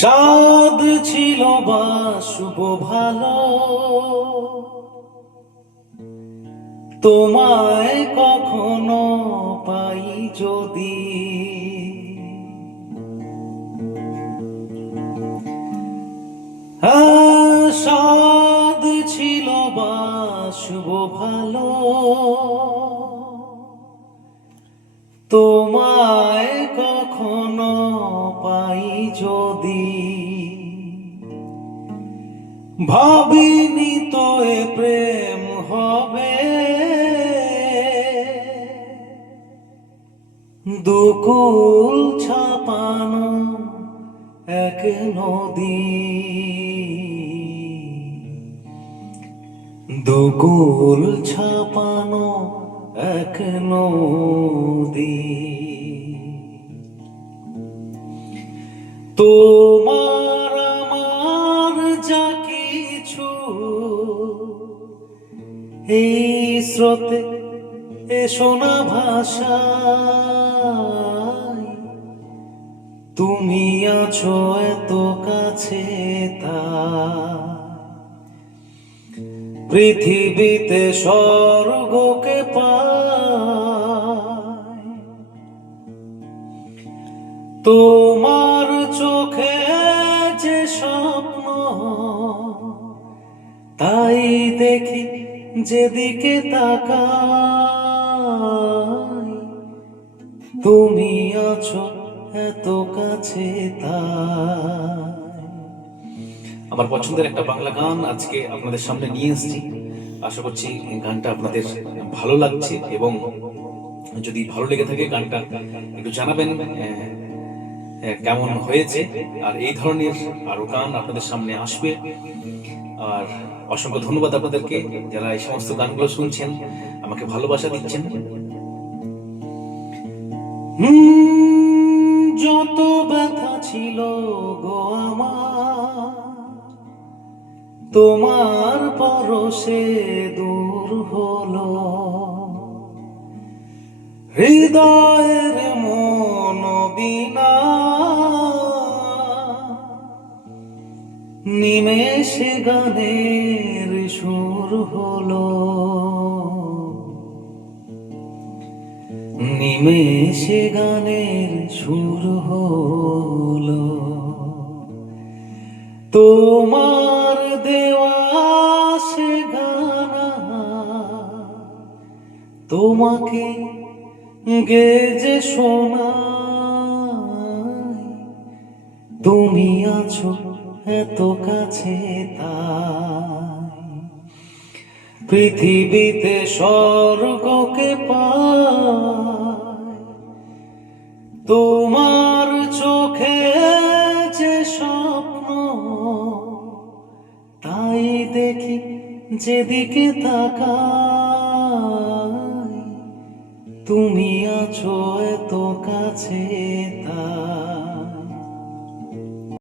সাদ ছিল বা শুভ ভালো, তোমায় কখনো পাই যদি। সাদ ছিল বা শুভ ভালো, তোমায় কখনো পাই যদি। ভাবিনি তো এ প্রেম হবে, দুকুল ছাপানো এক নদী। দুকুল ছাপানো এক নদী। তোমার আমার যা কিছু এই স্রোতে এসো না ভাষায়, তুমি আছো এত কাছে তা। পৃথিবীতে স্বর্গকে পাই তোমার চোখে যে স্বপ্ন, তাই দেখি যেদিকে তাকাই, তুমি আছো এত কাছে তাই। আমার পছন্দের একটা বাংলা গান আজকে আপনাদের সামনে নিয়ে এসেছি। আশা করছি গানটা আপনাদের ভালো লাগছে, এবং যদি ভালো লেগে থাকে গানটা একটু জানাবেন কেমন হয়েছে। আর এই ধরনের আরো গান আপনাদের সামনে আসবে। আর অসংখ্য ধন্যবাদ আপনাদেরকে যারা এই সমস্ত গানগুলো শুনছেন, আমাকে ভালোবাসা দিচ্ছেন। যত ব্যথা ছিল গো আমার, তোমার পরশে দূর হলো। হৃদয়ের মন বিনা নিমেষে গানের সুর হলো। নিমেষে গানের সুর হলো। তোমার দেওয়া সে গানা তোমাকে গেজে শোনাই, তুমি আছো এত কাছে তাই। পৃথিবীতে স্বর্গকে পাই তোমার চোখে যে স্বপ্ন, তাই দেখি যেদিকে তাকাই, তুমি আছো এত কাছে তাই।